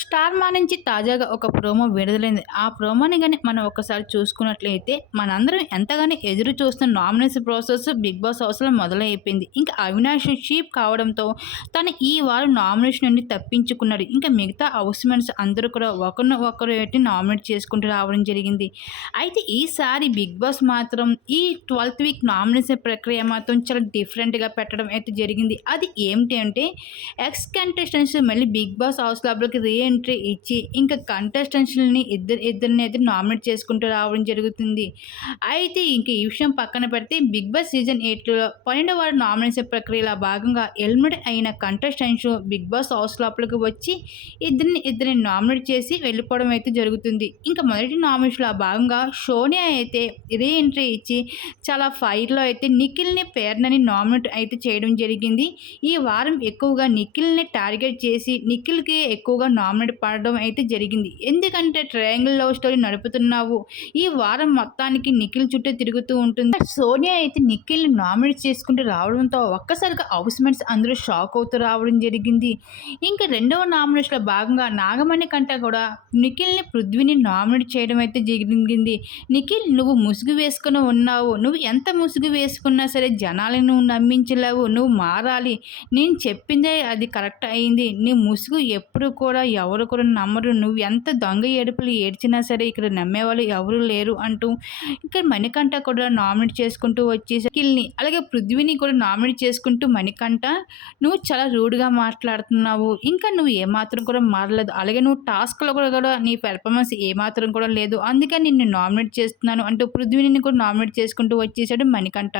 Star మా నుంచి తాజాగా ఒక ప్రోమో విడుదలైంది. ఆ ప్రోమోని కానీ మనం ఒకసారి చూసుకున్నట్లయితే మనందరం ఎంతగానో ఎదురు చూస్తున్న నామినేషన్ ప్రాసెస్ బిగ్ బాస్ హౌస్లో మొదలైపోయింది. ఇంకా అవినాష్ షీప్ కావడంతో తను ఈ వారం నామినేషన్ నుండి తప్పించుకున్నాడు. ఇంకా మిగతా హౌస్ మెంట్స్ అందరూ కూడా ఒకరిని ఒకరు నామినేట్ చేసుకుంటూ రావడం జరిగింది. అయితే ఈసారి బిగ్ బాస్ మాత్రం ఈ ట్వెల్త్ వీక్ నామినేషన్ ప్రక్రియ మాత్రం చాలా డిఫరెంట్గా పెట్టడం అయితే జరిగింది. అది ఏమిటి అంటే ఎక్స్ కంటెస్టెంట్స్ మళ్ళీ బిగ్ బాస్ హౌస్ లోపలికి రీ ఎంట్రీ ఇచ్చి ఇంకా కంటెస్టెంట్స్ని ఇద్దరు ఇద్దరిని అయితే నామినేట్ చేసుకుంటూ రావడం జరుగుతుంది. అయితే ఇంక ఈ విషయం పక్కన పెడితే బిగ్ బాస్ సీజన్ ఎయిట్లో పన్నెండవ వారు నామినేషన్ ప్రక్రియలో భాగంగా ఎలిమినేట్ అయిన కంటెస్టెంట్స్ బిగ్ బాస్ హౌస్ లోపలికి వచ్చి ఇద్దరిని ఇద్దరిని నామినేట్ చేసి వెళ్ళిపోవడం అయితే జరుగుతుంది. ఇంకా మొదటి నామినేషన్లో భాగంగా సోనియా అయితే రీ ఎంట్రీ ఇచ్చి చాలా ఫైర్లో అయితే నిఖిల్ని పేర్నని నామినేట్ అయితే చేయడం జరిగింది. ఈ వారం ఎక్కువగా నిఖిల్ని టార్గెట్ చేసి నిఖిల్కి ఎక్కువగా నామినేట్ పడడం అయితే జరిగింది. ఎందుకంటే ట్రయాంగిల్ లవ్ స్టోరీ నడుపుతున్నావు. ఈ వారం మొత్తానికి నిఖిల్ చుట్టూ తిరుగుతూ ఉంటుంది. సోనియా అయితే నిఖిల్ని నామినేట్ చేసుకుంటూ రావడంతో ఒక్కసారిగా హౌస్ మేట్స్ అందరూ షాక్ అవుతూ రావడం జరిగింది. ఇంకా రెండవ నామినేషన్లో భాగంగా నాగమణి కంటే కూడా నిఖిల్ని పృథ్వీని నామినేట్ చేయడం అయితే జరిగింది. నిఖిల్ నువ్వు ముసుగు వేసుకుని ఉన్నావు. నువ్వు ఎంత ముసుగు వేసుకున్నా సరే జనాలను నువ్వు నమ్మించలేవు. నువ్వు మారాలి. నేను చెప్పిందే అది కరెక్ట్ అయింది. నీ ముసుగు ఎప్పుడు కూడా ఎవరు కూడా నమ్మరు. నువ్వు ఎంత దొంగ ఏడుపులు ఏడ్చినా సరే ఇక్కడ నమ్మేవాళ్ళు ఎవరు లేరు అంటూ ఇక్కడ మణికంఠ కూడా నామినేట్ చేసుకుంటూ వచ్చేసి కిల్ని అలాగే పృథ్వీని కూడా నామినేట్ చేసుకుంటూ మణికంఠ నువ్వు చాలా రూడ్గా మాట్లాడుతున్నావు. ఇంకా నువ్వు ఏమాత్రం కూడా మారలేదు. అలాగే నువ్వు టాస్క్లో కూడా కూడా నీ పెర్ఫార్మెన్స్ ఏమాత్రం కూడా లేదు. అందుకని నిన్ను నామినేట్ చేస్తున్నాను అంటూ పృథ్వీని కూడా నామినేట్ చేసుకుంటూ వచ్చేసాడు మణికంఠ.